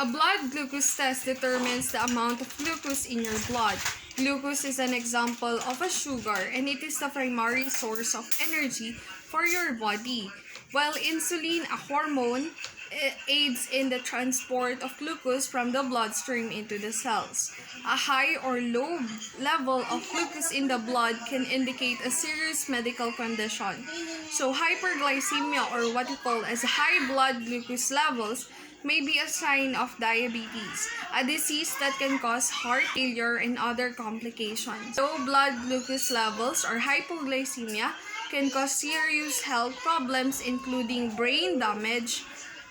A blood glucose test determines the amount of glucose in your blood. Glucose is an example of a sugar, and it is the primary source of energy for your body. While insulin, a hormone, aids in the transport of glucose from the bloodstream into the cells. A high or low level of glucose in the blood can indicate a serious medical condition. So hyperglycemia, or what we call as high blood glucose levels, may be a sign of diabetes, a disease that can cause heart failure and other complications. Low blood glucose levels, or hypoglycemia, can cause serious health problems including brain damage,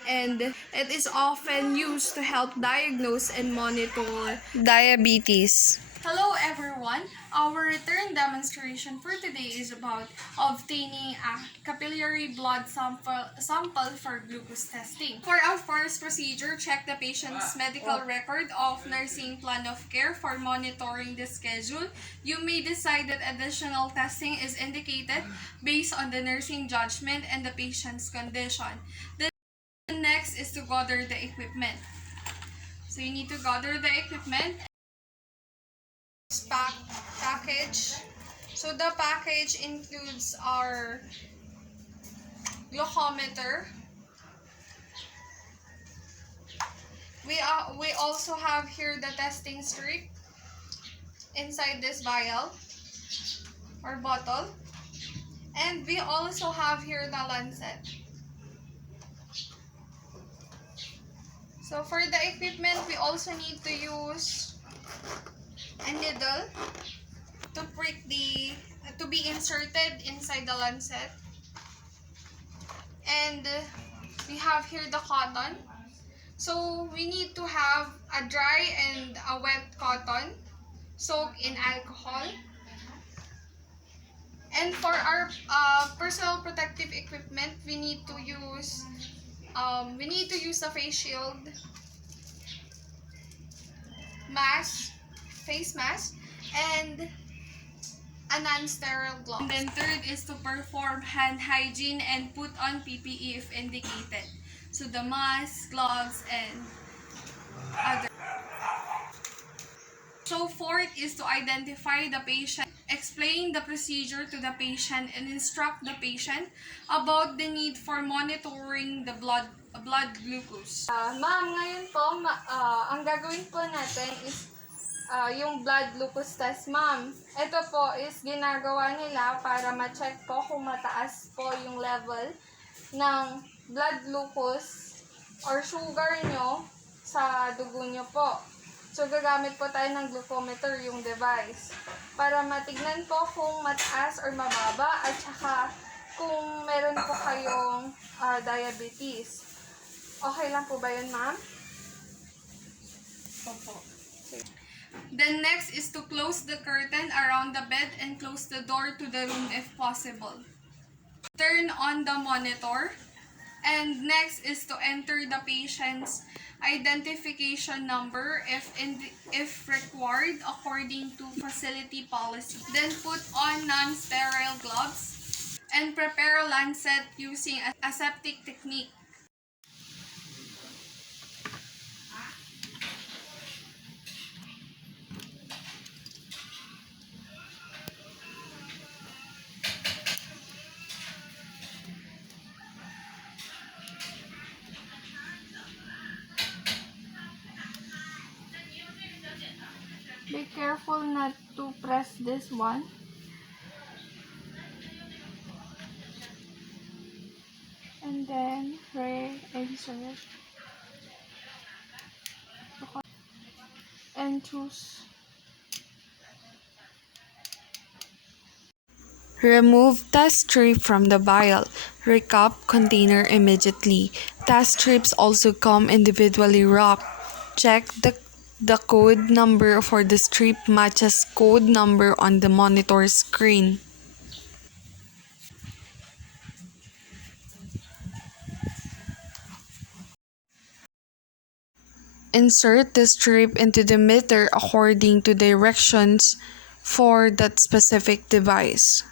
and it is often used to help diagnose and monitor diabetes. Hello everyone! Our return demonstration for today is about obtaining a capillary blood sample for glucose testing. For our first procedure, check the patient's medical record of nursing plan of care for monitoring the schedule. You may decide that additional testing is indicated based on the nursing judgment and the patient's condition. The next is to gather the equipment. So you need to gather the equipment. Package. So the package includes our glucometer. We also have here the testing strip inside this vial or bottle, and we also have here the lancet. So for the equipment, we also need to use a needle to prick to be inserted inside the lancet, and we have here the cotton. So we need to have a dry and a wet cotton soaked in alcohol. And for our personal protective equipment, we need to use a face shield, face mask, and a non-sterile glove. And then third is to perform hand hygiene and put on PPE if indicated. So the mask, gloves, and other. So fourth is to identify the patient, explain the procedure to the patient, and instruct the patient about the need for monitoring the blood glucose. Ma'am, ngayon po, ang gagawin po natin is yung blood glucose test, ma'am. Ito po is ginagawa nila para ma-check po kung mataas po yung level ng blood glucose or sugar nyo sa dugo nyo po. So, gagamit po tayo ng glucometer, yung device, para matignan po kung mataas or mababa, at saka kung meron po kayong diabetes. Okay lang po ba yun, ma'am? Opo. Then next is to close the curtain around the bed and close the door to the room if possible. Turn on the monitor. And next is to enter the patient's identification number if required according to facility policy. Then put on non-sterile gloves and prepare a lancet using a aseptic technique. Be careful not to press this one. And then reinsert. And choose. Remove test strip from the vial. Recap container immediately. Test strips also come individually wrapped. Check the code number for the strip matches code number on the monitor screen. Insert the strip into the meter according to directions for that specific device.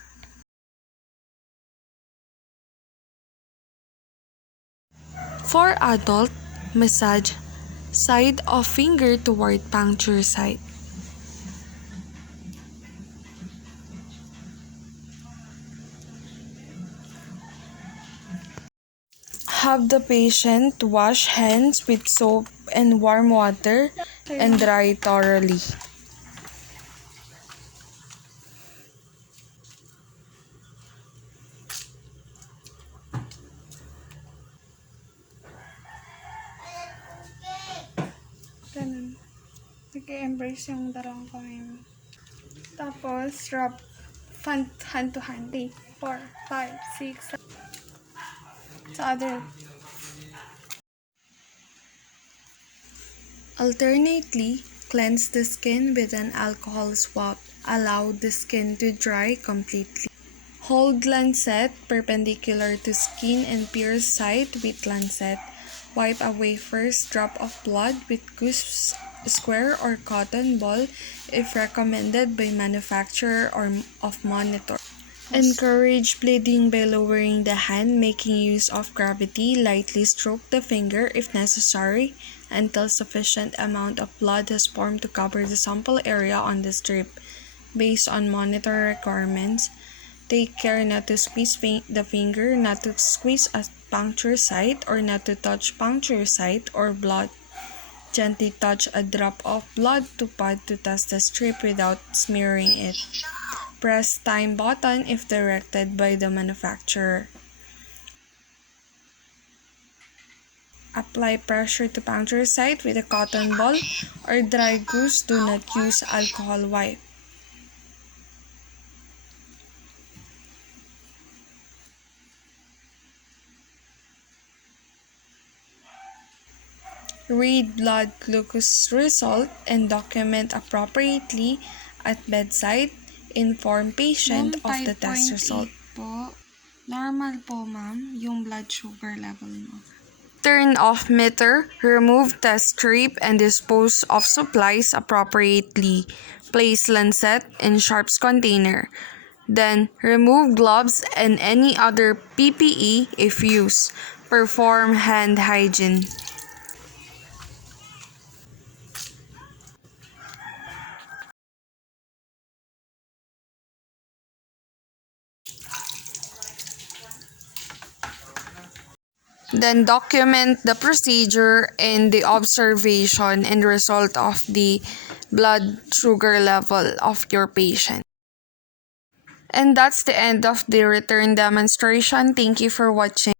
For adult, massage Side of finger toward puncture site. Have the patient wash hands with soap and warm water and dry thoroughly. Ganun. Nag-embrace yung dalawang kamay mo. Tapos, rub hand to hand. 3, 4, 5, 6, 7. Sa other. Alternately, cleanse the skin with an alcohol swab. Allow the skin to dry completely. Hold lancet perpendicular to skin and pierce site with lancet. Wipe away first drop of blood with goose square or cotton ball if recommended by manufacturer or of monitor. Encourage bleeding by lowering the hand, making use of gravity. Lightly stroke the finger if necessary until sufficient amount of blood has formed to cover the sample area on the strip. Based on monitor requirements, take care not to squeeze the finger, not to squeeze a puncture site, or not to touch puncture site or blood. Gently touch a drop of blood to pad to test the strip without smearing it. Press time button if directed by the manufacturer. Apply pressure to puncture site with a cotton ball or dry gauze. Do not use alcohol wipe. Read blood glucose result and document appropriately at bedside. Inform patient of the test result. Po, normal po ma'am, yung blood sugar level mo. Turn off meter, remove test strip, and dispose of supplies appropriately. Place lancet in sharps container. Then, remove gloves and any other PPE if used. Perform hand hygiene. Then document the procedure and the observation and result of the blood sugar level of your patient. And that's the end of the return demonstration. Thank you for watching.